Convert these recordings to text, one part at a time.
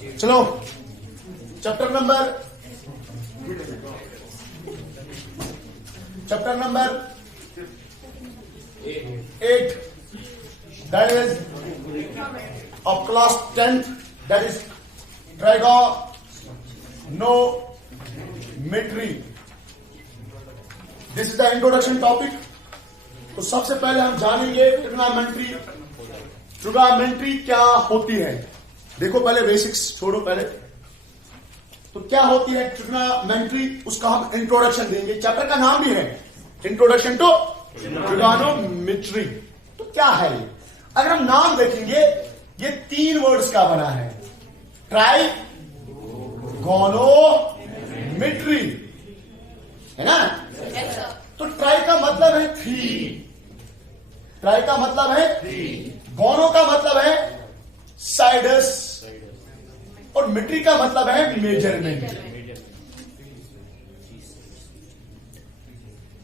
चलो chapter number 8 that is of class 10th, that is trigonometry. This is the introduction topic. तो सबसे पहले हम जानेंगे ट्रिग्नोमेट्री क्या होती है। देखो पहले बेसिक्स छोड़ो पहले, तो क्या होती है ट्रिग्नोमेट्री, उसका हम इंट्रोडक्शन देंगे। चैप्टर का नाम भी है इंट्रोडक्शन टू ट्रिग्नोमेट्री। तो क्या है ये? अगर हम नाम देखेंगे, ये 3 वर्ड्स का बना है, ट्राइगोनोमेट्री, है ना? तो ट्राई का मतलब है 3, ट्राई का मतलब है 3, गोनो का मतलब है साइडस, और मेट्री का मतलब है मेजरमेंट।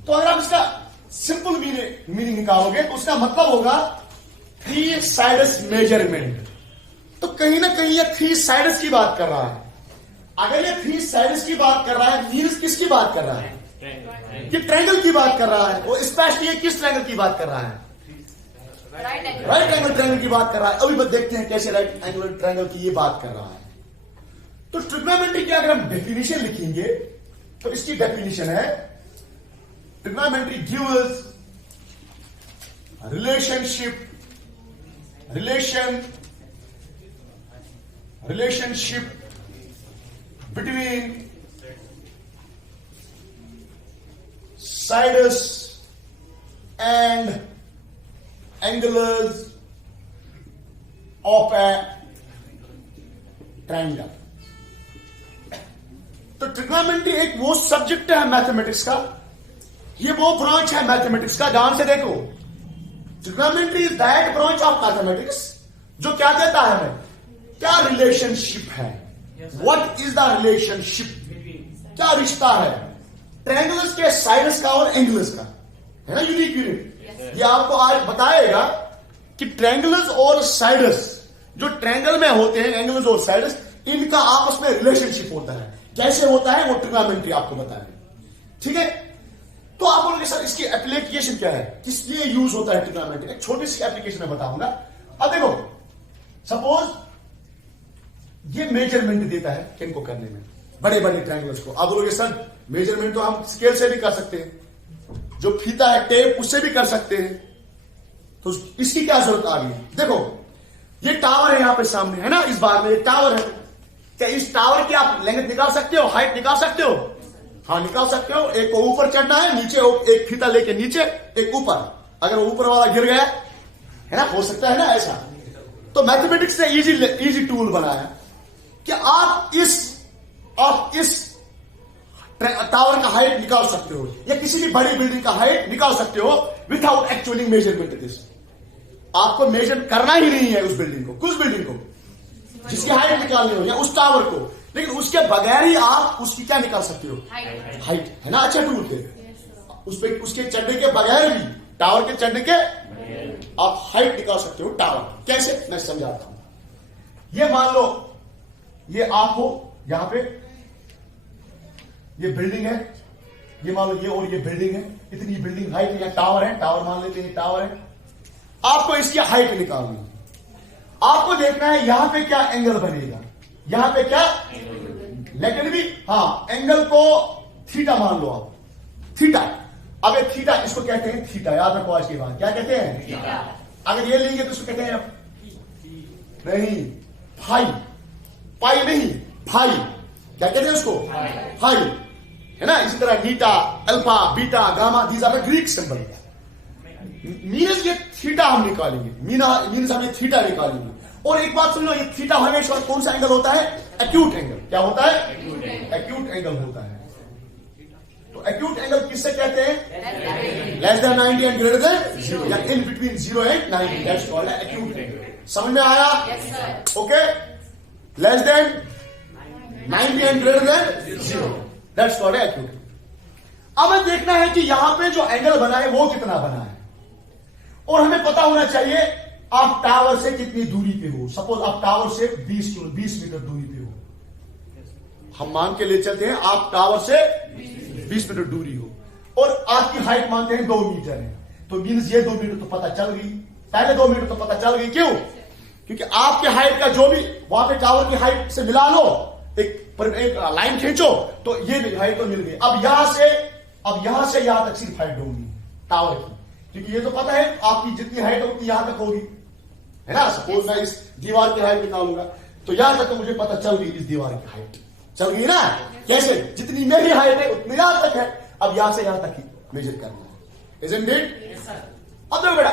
तो अगर आप इसका सिंपल मीनिंग निकालोगे तो उसका मतलब होगा 3 साइडस मेजरमेंट। तो कहीं ना कहीं ये 3 साइडस की बात कर रहा है। अगर ये 3 साइडस की बात कर रहा है, मीन्स किसकी बात कर रहा है? कि ट्रायंगल की बात कर रहा है। वो स्पेशली किस ट्रायंगल की बात कर रहा है? राइट एंगल ट्रायंगल की बात कर रहा है। अभी बस देखते हैं कैसे राइट एंगल ट्रायंगल की ये बात कर रहा है। तो ट्रिग्नोमेट्री की अगर हम डेफिनेशन लिखेंगे तो इसकी डेफिनेशन है, trigonometry gives relationship between sides and angles of a triangle। तो ट्रिग्नोमेट्री एक वो सब्जेक्ट है मैथमेटिक्स का, ये वो ब्रांच है मैथमेटिक्स का। ध्यान से देखो, trigonometry is that branch of mathematics जो क्या देता है हमें, क्या रिलेशनशिप है, व्हाट इज द रिलेशनशिप, क्या रिश्ता है ट्रायंगल्स के साइड्स का और एंगल्स का, है ना? Unique unit. ये आपको आज बताएगा कि ट्रायंगल्स और साइड्स जो ट्रायंगल में होते हैं, एंगल्स और साइड्स, इनका आपस में रिलेशनशिप होता है। कैसे होता है वो ट्रिग्नोमेट्री आपको बताएगा, ठीक है? तो आप बोलोगे सर इसकी एप्लीकेशन क्या है, किस लिए यूज होता है ट्रिग्नोमेट्री? एक छोटी सी एप्लीकेशन में बताऊंगा। अब देखो, सपोज ये मेजरमेंट देता है किनको करने में, बड़े बड़े ट्रायंगल्स को। आप बोलोगे सर मेजरमेंट तो हम स्केल से भी कर सकते हैं, जो फीता है टेप उससे भी कर सकते हैं, तो इसकी क्या जरूरत आ गई? देखो ये टावर है यहां पे सामने, है ना? इस बार में ये टावर है। क्या इस टावर की आप लेंथ निकाल सकते हो, हाइट निकाल सकते हो? हाँ निकाल सकते हो। एक को ऊपर चढ़ना है, नीचे एक फीता लेके नीचे, एक ऊपर। अगर ऊपर वाला गिर गया, है ना, हो सकता है ना ऐसा। तो मैथमेटिक्स ने इजी टूल बनाया कि आप इस टावर का हाइट निकाल सकते हो, या किसी भी बड़ी बिल्डिंग का हाइट निकाल सकते हो विदाउट एक्चुअली मेजरमेंट दिस। आपको मेजर करना ही नहीं है उस बिल्डिंग को, कुछ बिल्डिंग को जिसकी हाइट निकालनी हो, या उस टावर को, लेकिन उसके बगैर ही आप उसकी क्या निकाल सकते हो? हाइट, है ना? अच्छा टूल थे। उसके चढ़ने के बगैर भी, टावर के चढ़ने के आप हाइट निकाल सकते हो टावर। कैसे? मैं समझाता हूं। ये मान लो ये आप हो, यहां पे ये बिल्डिंग है, ये मान लो ये और ये बिल्डिंग है, इतनी बिल्डिंग हाइट है, टावर है, टावर मान लेते हैं टावर है। आपको इसकी हाइट निकालनी है। आपको देखना है यहां पे क्या एंगल बनेगा, यहां पे क्या लेकिन भी, हाँ एंगल को थीटा मान लो आप, थीटा। अब ये थीटा, इसको कहते हैं थीटा, याद रखो आज के बाद क्या कहते हैं? थीटा। अगर ये लेंगे तो इसको कहते हैं नहीं फाई, पाई नहीं फाई, क्या कहते हैं उसको? फाई, है ना? इसी तरह नीटा, alpha, beta, gamma, these are the Greek symbol. Means ये थीटा हम निकालेंगे, मीनस हमने थीटा निकालेंगे। और एक बात सुन लो, ये थीटा हमेशा कौन सा एंगल होता है? Acute angle. क्या होता है? एक्यूट एंगल होता है। तो एक्यूट एंगल किससे कहते हैं? Less than 90 and greater than 0, या in between 0 and 90, that's called acute angle. समझ में आया? Okay, less than 90 and greater than 0, that's called acute. अब हमें देखना है कि यहां पे जो एंगल बना है वो कितना बना है, और हमें पता होना चाहिए आप टावर से कितनी दूरी पे हो। सपोज आप टावर से 20 मीटर दूरी पे हो। हम मान के ले चलते हैं आप टावर से 20 मीटर दूरी हो और आपकी हाइट मानते हैं 2 मीटर है, तो मीन्स ये 2 मीटर तो पता चल गई, पहले 2 मीटर तो पता चल गई। क्यों? क्योंकि आपके हाइट का जो भी वहां पे टावर की हाइट से मिला लो, एक लाइन खींचो तो ये हाइट तो मिल गई। अब यहां से यहां तक सिर्फ हाइट होगी टावर की, क्योंकि ये तो पता है आपकी जितनी हाइट है उतनी यहां तक होगी, है ना। सपोज मैं इस दीवार की हाइट निकालूंगा तो यहां तक तो मुझे पता चल गई, इस दीवार की हाइट चल गई ना। कैसे? जितनी मेरी हाइट है उतनी यहां तक है, अब यहां से यहां तक ही मेजर करना है। Isn't it? अब देखो बेटा,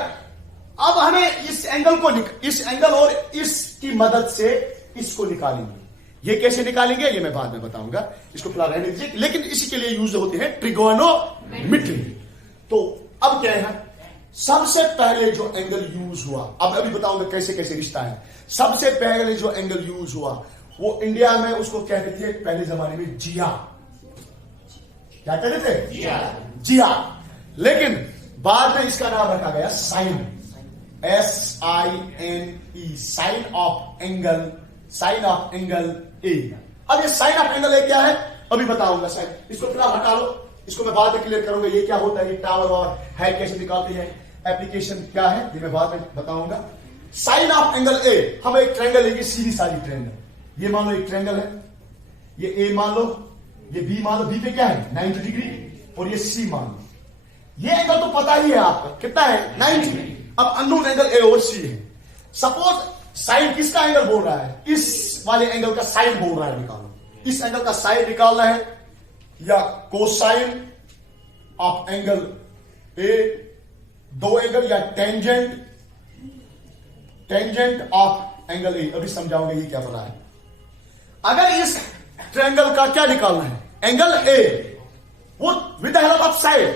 अब हमें इस एंगल और इसकी मदद से इसको निकालेंगे। ये कैसे निकालेंगे ये मैं बाद में बताऊंगा, इसको फिलहाल रहने दीजिए। लेकिन इसी के लिए यूज होते हैं ट्रिगोनोमेट्री। तो अब क्या है, सबसे पहले जो एंगल यूज हुआ, अब अभी बताऊंगा कैसे कैसे रिश्ता है। सबसे पहले जो एंगल यूज हुआ वो इंडिया में उसको कहते थे पहले जमाने में जिया। क्या कहते थे? जिया। लेकिन बाद में इसका नाम रखा गया sine, SINE, sine of angle A. अब ये साइन ऑफ एंगल ए क्या है अभी बताऊंगा। साइन, इसको फिलहाल हटा लो, इसको मैं बाद में क्लियर करूंगा ये क्या होता है, ये टावर और हाइट कैसे निकालते हैं, एप्लीकेशन क्या है ये मैं बाद में बताऊंगा। साइन ऑफ एंगल ए, हम एक ट्रायंगल लेंगे, सीधी सारी ट्रायंगल। ये मान लो एक ट्रायंगल है, ये ए मान लो, ये बी मान लो, बी पे क्या है 90 डिग्री, और ये सी मान लो। ये एंगल तो पता ही है आपका कितना है 90। अब अननोन एंगल ए और सी है। सपोज साइन किसका एंगल बोल रहा है, इस वाले एंगल का साइन बोल रहा है, निकालो। इस एंगल का साइन निकालना है या cosine of angle A, 2 angle, या टेंजेंट ऑफ एंगल ए। अभी समझाओगे ये क्या बना है। अगर इस ट्रायंगल का क्या निकालना है, एंगल ए, वो with the help of side,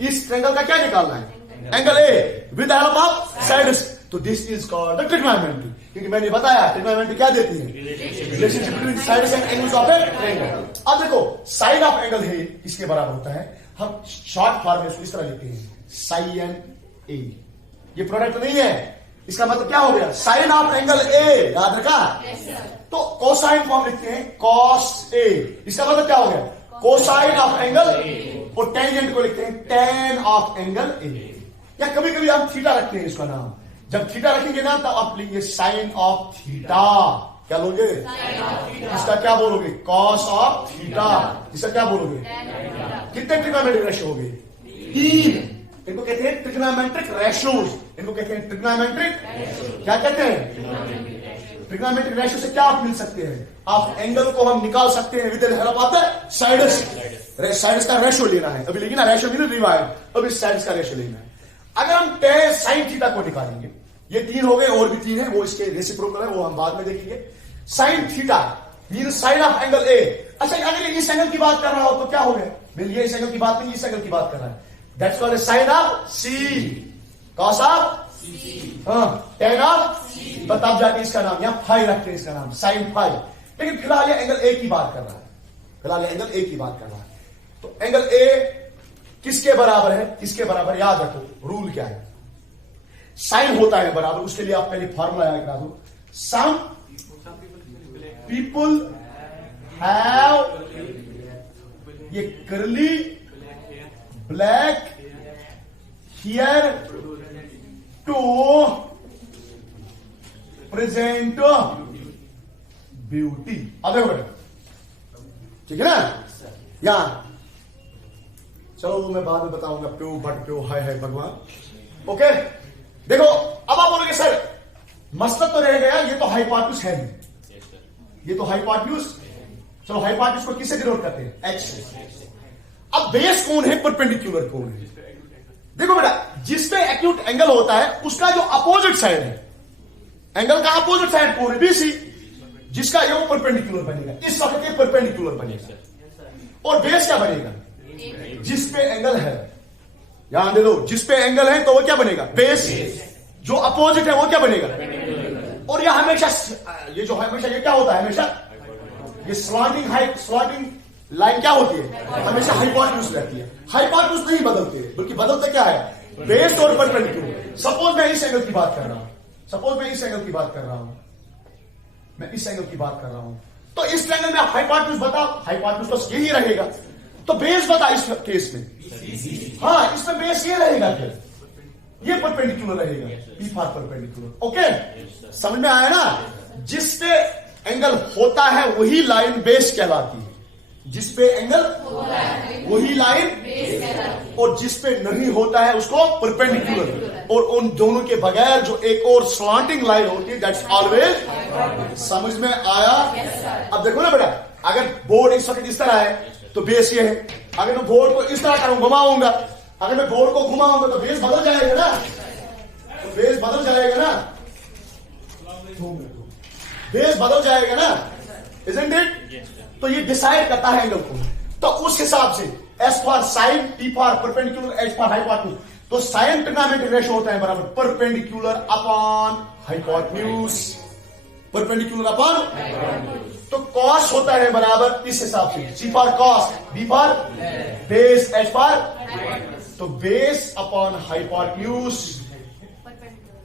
इस ट्रायंगल का क्या निकालना है, angle A with the help of sides. तो this is called the trigonometry, क्योंकि मैंने बताया ट्रिग्नोमेट्री क्या देती है, relationship between sides and angles of a triangle. अब देखो साइन ऑफ एंगल ए किसके बराबर होता है, हम शॉर्ट फॉर्म में इस तरह लिखते हैं साइन ए। ये प्रोडक्ट नहीं है, इसका मतलब क्या हो गया, साइन ऑफ एंगल ए, याद रखा। तो कोसाइन फॉर्म लिखते हैं कॉस ए, इसका मतलब क्या हो गया, कोसाइन ऑफ एंगल ए। और टेंजेंट को लिखते हैं टेन ऑफ एंगल ए, या कभी कभी हम थीटा रखते हैं इसका नाम। जब थीटा रखेंगे ना तब आप लिखेंगे साइन ऑफ थीटा। क्या लोगे, इसका क्या बोलोगे, कॉस ऑफ थीटा। इसका क्या बोलोगे, कितने ट्रिग्नोमेट्रिक रेशियो हो गए, 3। इनको कहते हैं ट्रिग्नोमेट्रिक रेशियोज, इनको कहते हैं ट्रिग्नोमेट्रिक, क्या कहते हैं, ट्रिग्नोमेट्रिक रेशियो से क्या आप मिल सकते हैं, आप एंगल को हम निकाल सकते हैं with the help of the sides. Sides का रेशियो लेना है, अभी लेकिन ना रेशियो भी नहीं है, अभी साइड्स का रेशियो लेना है। अगर हम टेन साइन थीटा को निकालेंगे, ये 3 हो गए और भी 3 है, वो इसके रेसिप्रोकल है, वो हम बाद में देखेंगे। Sine theta means sine of angle A. अच्छा अगर इस एंगल की बात कर रहा हो तो क्या हो गया, ये इस एंगल की बात नहीं, इस एंगल की बात कर रहा है, that's called sine of C, cos of C, tan of C. तब जाके इसका नाम यहां फाई रखते हैं, इसका नाम साइन फाई। लेकिन फिलहाल ये एंगल ए की बात कर रहा है, फिलहाल ये एंगल ए की बात कर रहा है। तो एंगल ए किसके बराबर है, किसके बराबर, याद रखो रूल क्या है, साइन होता है बराबर, उसके लिए आप पहले फॉर्मूला याद करा दो। सम पीपुल हैव, ये curly black hair to present beauty. अब देखो बेटा, ठीक है ना, यहां चलो मैं बाद में बताऊंगा, प्यो बट प्यो हाय भगवान। ओके देखो, अब आप बोलोगे सर मसला तो रह गया, ये तो हाइपोटेन्यूज है ही, ये तो हाइपोटेन्यूज। चलो हाइपोटेन्यूज को किससे डिनोट करते हैं, एच से। अब बेस कौन है, परपेंडिकुलर कौन है। देखो बेटा, जिसपे एक्यूट एंगल होता है उसका जो अपोजिट साइड है, एंगल का अपोजिट साइड कौन है, बीसी, जिसका ये परपेंडिकुलर बनेगा, इस वक्त ये परपेंडिकुलर बनेगा। और बेस क्या बनेगा, जिसपे एंगल है, यहां दे दो, जिसपे एंगल है तो वो क्या बनेगा, बेस। जो अपोजिट है वो क्या बनेगा, और यह हमेशा, ये जो हमेशा ये क्या होता है, हमेशा ये स्लॉटिंग लाइन क्या होती है, हमेशा हाइपोटेन्यूज रहती है। हाइपोटेन्यूज नहीं बदलती है, बल्कि बदलते क्या है, बेस और परपेंडिकुलर। सपोज मैं इस एंगल की बात कर रहा हूं, मैं इस एंगल की बात कर रहा हूं, तो इस ट्रायंगल में हाइपोटेन्यूज बता, हाइपोटेन्यूज बस यही रहेगा, तो बेस बता इस केस में। हाँ, इसमें बेस ये रहेगा, फिर ये परपेंडिकुलर रहेगा, पी फॉर परपेंडिकुलर। ओके, समझ में आया ना? जिसपे एंगल होता है वही लाइन बेस कहलाती है, जिसपे एंगल वही लाइन, और जिसपे नहीं होता है उसको परपेंडिकुलर, और उन दोनों के बगैर जो एक और स्लांटिंग लाइन होती है दैट्स ऑलवेज। समझ में आया? अब देखो ना बेटा, अगर बोर्ड इस वक्त इस तरह है तो बेस ये है, अगर मैं बोर्ड को इस तरह करूं, घुमाऊंगा, अगर मैं बोर्ड को घुमाऊंगा तो बेस बदल जाएगा ना, बेस बदल जाएगा ना, isn't it? तो ये डिसाइड करता है एंगल को, तो उस हिसाब से S for sine, T for perpendicular, H for hypotenuse, तो साइन ट्रिग्नोमेट्रिक रेशियो होता है बराबर perpendicular upon hypotenuse, perpendicular upon, तो कॉस होता है बराबर इस हिसाब से, C for cos, B for base, H for, तो बेस अपॉन हाइपोटेन्यूज,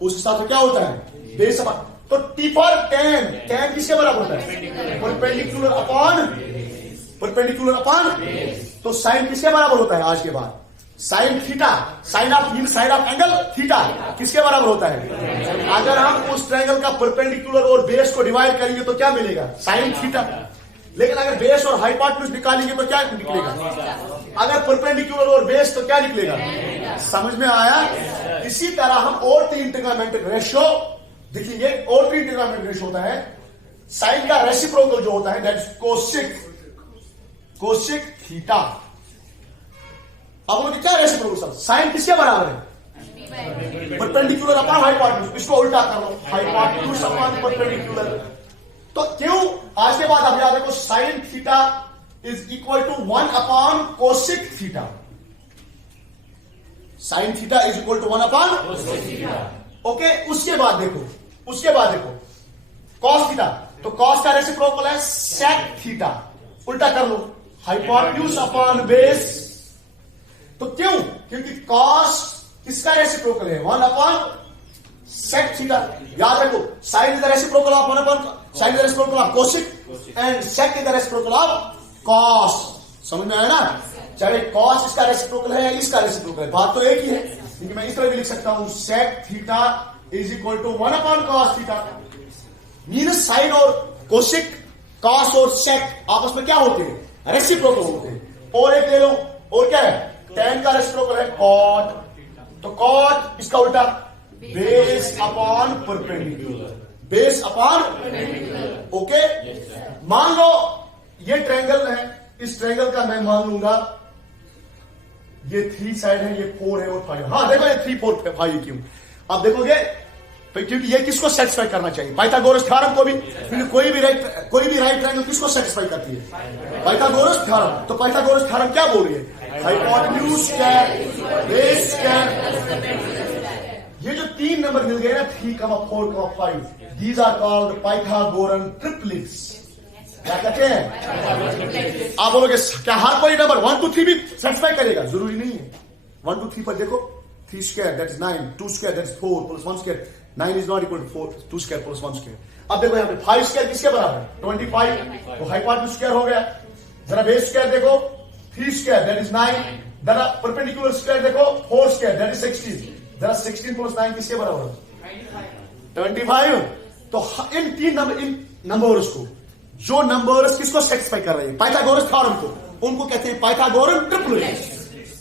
उस हिसाब से क्या होता है बेस अपॉन, तो टी फॉर टेन, टेन किसके बराबर होता है परपेंडिकुलर अपॉन, तो साइन किसके बराबर होता है आज के बाद, sine theta, sine of angle theta किसके बराबर होता है? अगर हम उस ट्रायंगल का परपेंडिकुलर और बेस को डिवाइड करेंगे तो क्या मिलेगा? Sine theta. लेकिन अगर बेस और हाइपोटेन्यूज निकालेंगे तो क्या निकलेगा? अगर परपेंडिकुलर और बेस तो क्या निकलेगा? समझ में आया? इसी तरह हम और तीन ट्रिग्नोमेट्रिक रेशियो देखेंगे, और तीन ट्रिग्नोमेट्रिक रेशियो होता है, साइन का रेसिप्रोकल जो होता है दैट इज कोसेक थीटा। अब बोलो क्या रेसिप्रोकल? साइन किसके बराबर है? परपेंडिकुलर अपॉन हाइपोटेन्यूज, इसको उल्टा कर लो, हाइपोटेन्यूज अपॉन परपेंडिकुलर। तो क्यों? आज के बाद आप याद रखो, sine theta is equal to 1 upon cosec theta, sine theta is equal to 1 upon cosec theta. Okay, उसके बाद देखो कॉस थीटा, तो कॉस का रेसिप्रोकल है सेक थीटा, उल्टा कर लो, हाइपोटेन्यूज अपॉन बेस। तो क्यों? क्योंकि कॉस किसका रेसिप्रोकल है? 1 अपॉन सेक थीटा। याद रखो, sine is the reciprocal of 1 upon sine is the reciprocal of cosec and sec is the reciprocal of cos. समझ में आया ना? चाहे कॉस इसका रेसिप्रोकल है या इसका रेसिप्रोकल है, बात तो एक ही है, क्योंकि मैं इस तरह भी लिख सकता हूं sec theta is equal to 1 upon cos theta. Means sine और कोसेक, कॉस और सेक आपस में क्या होते हैं? रेसिप्रोकल होते हैं। और एक ले लो, और क्या है? टेन का रेसिप्रोकल है कॉट, तो कॉट इसका उल्टा base upon perpendicular, base upon. Okay, मान लो ये ट्रायंगल है, इस ट्रायंगल का मैं मान लूंगा ये 3 साइड है, ये 4 है और 5। हाँ देखो, ये 3 4 5 क्यों? अब देखोगे क्योंकि ये किसको सेटिस्फाई करना चाहिए? पाइथागोरस थ्योरम को भी, क्योंकि कोई भी राइट ट्रायंगल किसको सेटिस्फाई करती है? Pythagoras theorem. तो पाइथागोरस थ्योरम क्या बोल रही है? Hypotenuse square, base square. ये जो 3 नंबर मिल गए ना, 3, 4, 5, these are called Pythagorean triplets. क्या कहते हैं? आप बोलोगे क्या हर कोई नंबर 1 2 3 भी सेटिस्फाई करेगा? जरूरी नहीं है। 1 2 3 पर देखो, 3 square that is 9, 2 square that is 4 plus 1 square, 9 is not equal to 4, 2 square plus 1 square. अब देखो यहाँ पे 5 स्क्वायर किसके बराबर है? 25, तो हाइपोटेन्यूज स्क्वायर हो गया। जरा बेस स्क्वायर देखो, 3 स्क्वायर दैट इज 9, जरा परपेंडिकुलर स्क्वायर देखो, 4 स्क्वायर दैट इज 16, जरा 16 प्लस 9 किसके बराबर है? 25। तो इन 3 नंबर्स को, जो नंबर्स किसको सेटिस्फाई कर रहे हैं? पाइथागोरस थ्योरम को, उनको कहते हैं पाइथागोरन ट्रिपलेट्स।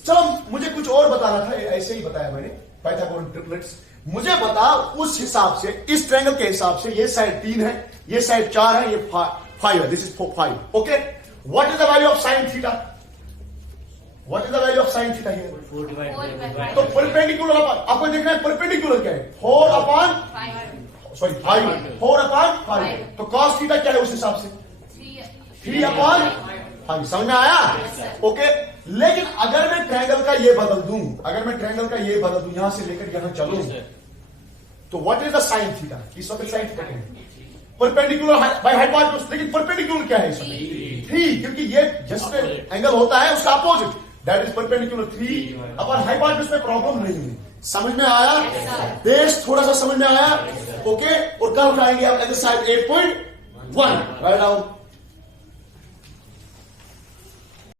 चलो मुझे कुछ और बताना था, ऐसे ही बताया मैंने, पाइथागोरन ट्रिपलेट्स। मुझे बता उस हिसाब से, इस ट्रायंगल के हिसाब से, ये साइड 3 है, ये साइड 4 है, ये 5 है, this is 5। Okay, what is the value of sine theta? What is the value of sine theta here? तो परपेंडिकुलर अपॉन, आपको देखना है परपेंडिकुलर क्या है? 4 अपॉन 5। तो कॉस थीटा क्या है उस हिसाब से? 3 अपॉन 5। समझ में आया? ओके, लेकिन अगर मैं ट्रायंगल का ये बदल दूं, यहां से लेकर यहां चलूं, तो what is the sine theta? इस वक्त साइन थीटा क्या है? Perpendicular by hypotenuse. लेकिन परपेंडिकुलर क्या है इस वक्त? 3, क्योंकि ये जिस एंगल होता है उसका opposite, that is perpendicular 3 upon hypotenuse में प्रॉब्लम नहीं है, समझ में आया? बेस थोड़ा सा समझ में आया? ओके, और कल उठाएंगे आप एक्सरसाइज 8.1 राइट डाउन।